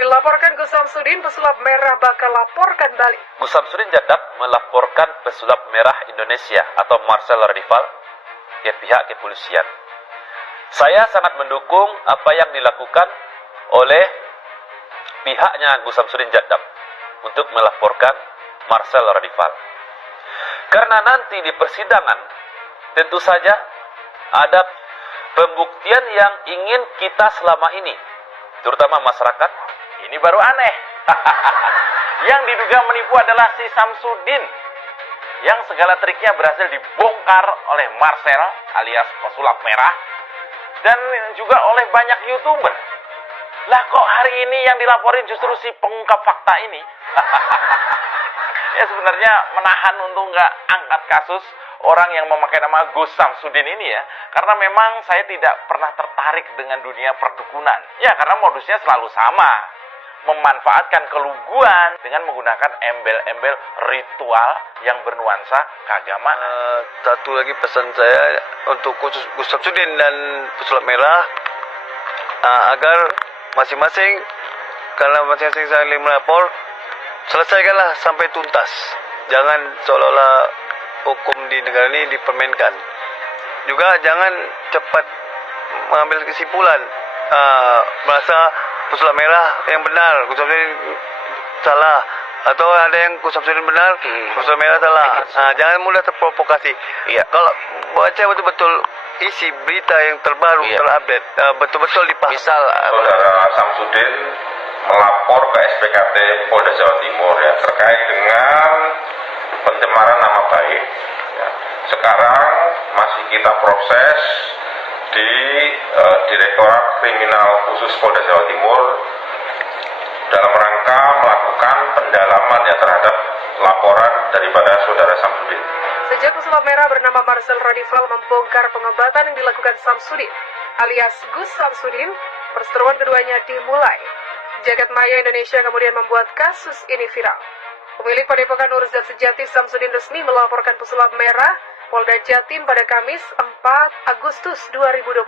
Dilaporkan Gus Samsudin, pesulap merah bakal laporkan balik. Gus Samsudin Jadab melaporkan pesulap merah Indonesia atau Marcel Rival ke pihak kepolisian. Saya sangat mendukung apa yang dilakukan oleh pihaknya Gus Samsudin Jadab untuk melaporkan Marcel Rival. Karena nanti di persidangan tentu saja ada pembuktian yang ingin kita selama ini, terutama masyarakat. Ini baru aneh. Yang diduga menipu adalah si Samsudin, yang segala triknya berhasil dibongkar oleh Marcel alias pesulap merah dan juga oleh banyak YouTuber. Lah kok hari ini yang dilaporin justru si pengungkap fakta ini? Ya sebenarnya menahan untuk nggak angkat kasus orang yang memakai nama Gus Samsudin ini ya, karena memang saya tidak pernah tertarik dengan dunia perdukunan. Ya karena modusnya selalu sama, memanfaatkan keluguan dengan menggunakan embel-embel ritual yang bernuansa keagamaan. Satu lagi pesan saya untuk khusus Gus Samsudin dan pesulap merah, agar masing-masing, karena masing-masing saling melapor, selesaikanlah sampai tuntas. Jangan seolah-olah hukum di negara ini dipermainkan. Juga jangan cepat mengambil kesimpulan, merasa pesulap merah yang benar, Gus Samsudin salah, atau ada yang Gus Samsudin benar, pesulap merah salah. Jangan mudah terprovokasi. Iya. Kalau baca betul-betul isi berita yang terbaru, terupdate, betul-betul dipahami. Misal Saudara Samsudin melapor ke SPKT Polda Jawa Timur ya, terkait dengan pencemaran nama baik. Ya. Sekarang masih kita proses di Direktorat Kriminal Khusus Polda Jawa Timur dalam rangka melakukan pendalaman ya terhadap laporan daripada saudara Samsudin. Sejak pesulap merah bernama Marcel Rival membongkar pengobatan yang dilakukan Samsudin alias Gus Samsudin, perseteruan keduanya dimulai. Jagat maya Indonesia kemudian membuat kasus ini viral. Pemilik Padepokan Nurzat Sejati Samsudin resmi melaporkan pesulap merah Polda Jatim pada Kamis 4 Agustus 2022.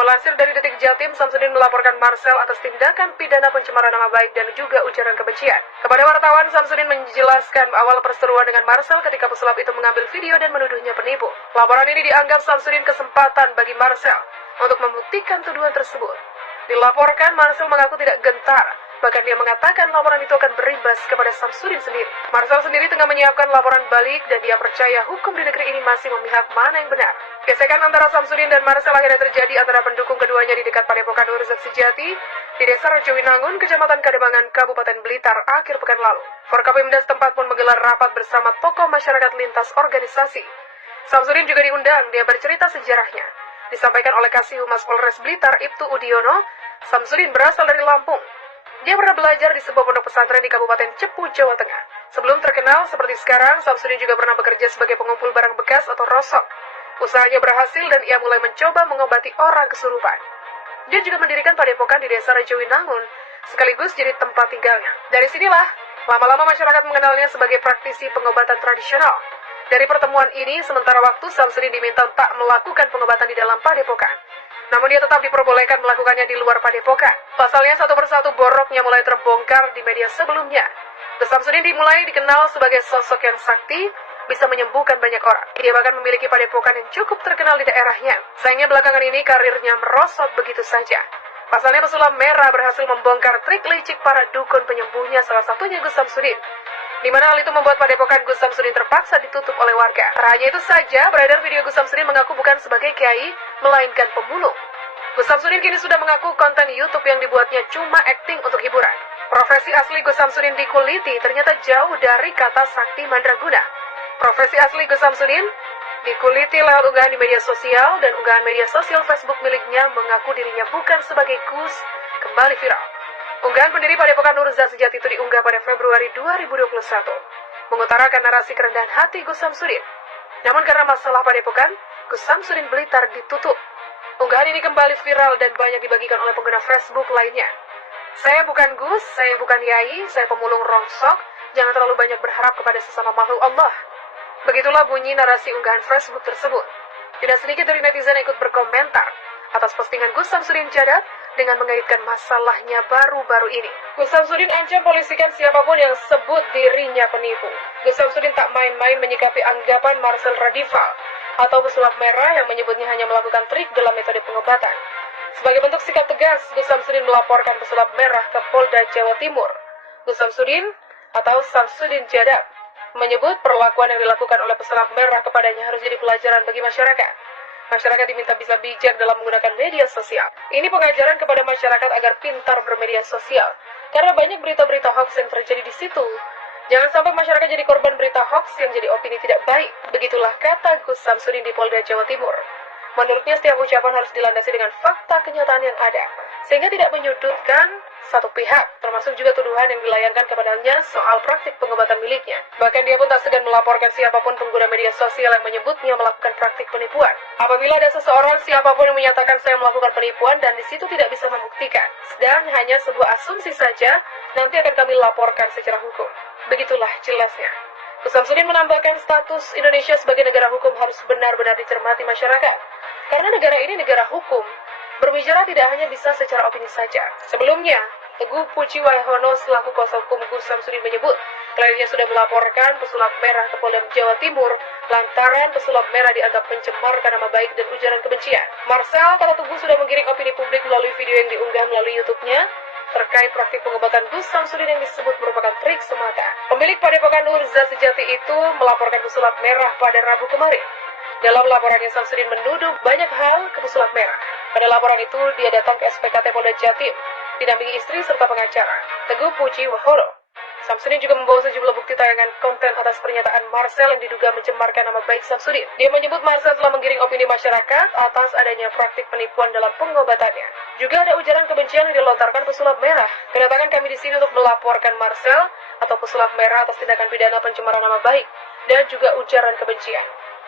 Melansir dari Detik Jatim, Samsudin melaporkan Marcel atas tindakan pidana pencemaran nama baik dan juga ujaran kebencian. Kepada wartawan, Samsudin menjelaskan awal perseteruan dengan Marcel ketika pesulap itu mengambil video dan menuduhnya penipu. Laporan ini dianggap Samsudin kesempatan bagi Marcel untuk membuktikan tuduhan tersebut. Dilaporkan, Marcel mengaku tidak gentar. Bahkan dia mengatakan laporan itu akan berimbas kepada Samsudin sendiri. Marcel sendiri tengah menyiapkan laporan balik dan dia percaya hukum di negeri ini masih memihak mana yang benar. Gesekan antara Samsudin dan Marcel akhirnya terjadi antara pendukung keduanya di dekat Padepokan Nurzat Sejati di Desa Rejowinangun, Kecamatan Kademangan, Kabupaten Blitar akhir pekan lalu. Forkopimda setempat pun menggelar rapat bersama tokoh masyarakat lintas organisasi. Samsudin juga diundang, dia bercerita sejarahnya. Disampaikan oleh Kasih Humas Polres Blitar, Ibtu Udiono, Samsudin berasal dari Lampung. Dia pernah belajar di sebuah pondok pesantren di Kabupaten Cepu, Jawa Tengah. Sebelum terkenal seperti sekarang, Samsudin juga pernah bekerja sebagai pengumpul barang bekas atau rosok. Usahanya berhasil dan ia mulai mencoba mengobati orang kesurupan. Dia juga mendirikan padepokan di Desa Rejowinangun, sekaligus jadi tempat tinggalnya. Dari sinilah, lama-lama masyarakat mengenalnya sebagai praktisi pengobatan tradisional. Dari pertemuan ini, sementara waktu Samsudin diminta tak melakukan pengobatan di dalam padepokan. Namun dia tetap diperbolehkan melakukannya di luar padepokan. Pasalnya satu persatu boroknya mulai terbongkar di media sebelumnya. Gus Samsudin dimulai dikenal sebagai sosok yang sakti, bisa menyembuhkan banyak orang. Dia bahkan memiliki padepokan yang cukup terkenal di daerahnya. Sayangnya belakangan ini karirnya merosot begitu saja. Pasalnya pesulap merah berhasil membongkar trik licik para dukun penyembuhnya, salah satunya Gus Samsudin. Di mana hal itu membuat padepokan Gus Samsudin terpaksa ditutup oleh warga. Hanya itu saja, beredar video Gus Samsudin mengaku bukan sebagai kiai, melainkan pemulung. Gus Samsudin kini sudah mengaku konten YouTube yang dibuatnya cuma akting untuk hiburan. Profesi asli Gus Samsudin dikuliti ternyata jauh dari kata sakti mandraguna. Profesi asli Gus Samsudin dikuliti lewat unggahan di media sosial, dan unggahan media sosial Facebook miliknya mengaku dirinya bukan sebagai Gus kembali viral. Unggahan pendiri Padepokan Nurzat Sejati itu diunggah pada Februari 2021, mengutarakan narasi kerendahan hati Gus Samsudin. Namun karena masalah padepokan, Gus Samsudin Blitar ditutup. Unggahan ini kembali viral dan banyak dibagikan oleh pengguna Facebook lainnya. Saya bukan Gus, saya bukan Yai, saya pemulung rongsok, jangan terlalu banyak berharap kepada sesama makhluk Allah. Begitulah bunyi narasi unggahan Facebook tersebut. Tidak sedikit dari netizen yang ikut berkomentar atas postingan Gus Samsudin Jadab. dengan mengaitkan masalahnya baru-baru ini. Gus Samsudin ancam polisikan siapapun yang sebut dirinya penipu. Gus Samsudin tak main-main menyikapi anggapan Marcel Radival atau pesulap merah yang menyebutnya hanya melakukan trik dalam metode pengobatan. Sebagai bentuk sikap tegas, Gus Samsudin melaporkan pesulap merah ke Polda Jawa Timur. Gus Samsudin atau Samsudin Jadab menyebut perlakuan yang dilakukan oleh pesulap merah kepadanya harus jadi pelajaran bagi masyarakat. Masyarakat diminta bisa bijak dalam menggunakan media sosial. Ini pengajaran kepada masyarakat agar pintar bermedia sosial, karena banyak berita-berita hoax yang terjadi di situ. Jangan sampai masyarakat jadi korban berita hoax yang jadi opini tidak baik. Begitulah kata Gus Samsudin di Polda Jawa Timur. Menurutnya setiap ucapan harus dilandasi dengan fakta kenyataan yang ada, sehingga tidak menyudutkan satu pihak, termasuk juga tuduhan yang dilayangkan kepadanya soal praktik pengobatan miliknya. Bahkan dia pun tak segan melaporkan siapapun pengguna media sosial yang menyebutnya melakukan praktik penipuan. Apabila ada seseorang siapapun yang menyatakan saya melakukan penipuan dan di situ tidak bisa membuktikan, dan hanya sebuah asumsi saja, nanti akan kami laporkan secara hukum. Begitulah jelasnya. Gus Samsudin menambahkan status Indonesia sebagai negara hukum harus benar-benar dicermati masyarakat. Karena negara ini negara hukum, berbicara tidak hanya bisa secara opini saja. Sebelumnya, Teguh Puji Wahono selaku kuasa hukum Gus Samsudin menyebut, kliennya sudah melaporkan pesulap merah ke Polda Jawa Timur lantaran pesulap merah dianggap mencemarkan nama baik dan ujaran kebencian. Marcel, kata Teguh, sudah menggiring opini publik melalui video yang diunggah melalui YouTube-nya terkait praktik pengobatan Gus Samsudin yang disebut merupakan trik semata. Pemilik Padepokan Urza Sejati itu melaporkan pesulap merah pada Rabu kemarin. Dalam laporannya, Samsudin menuduh banyak hal ke pesulap merah. Pada laporan itu, dia datang ke SPKT Polda Jatim, didampingi istri serta pengacara, Teguh Puji Wahono. Samsudin juga membawa sejumlah bukti tayangan konten atas pernyataan Marcel yang diduga mencemarkan nama baik Samsudin. Dia menyebut Marcel telah menggiring opini masyarakat atas adanya praktik penipuan dalam pengobatannya. Juga ada ujaran kebencian yang dilontarkan pesulap merah. Kedatangan kami di sini untuk melaporkan Marcel atau pesulap merah atas tindakan pidana pencemaran nama baik dan juga ujaran kebencian.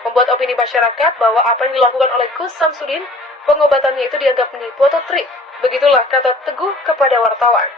Membuat opini masyarakat bahwa apa yang dilakukan oleh Gus Samsudin, pengobatannya itu dianggap menipu atau trik. Begitulah kata Teguh kepada wartawan.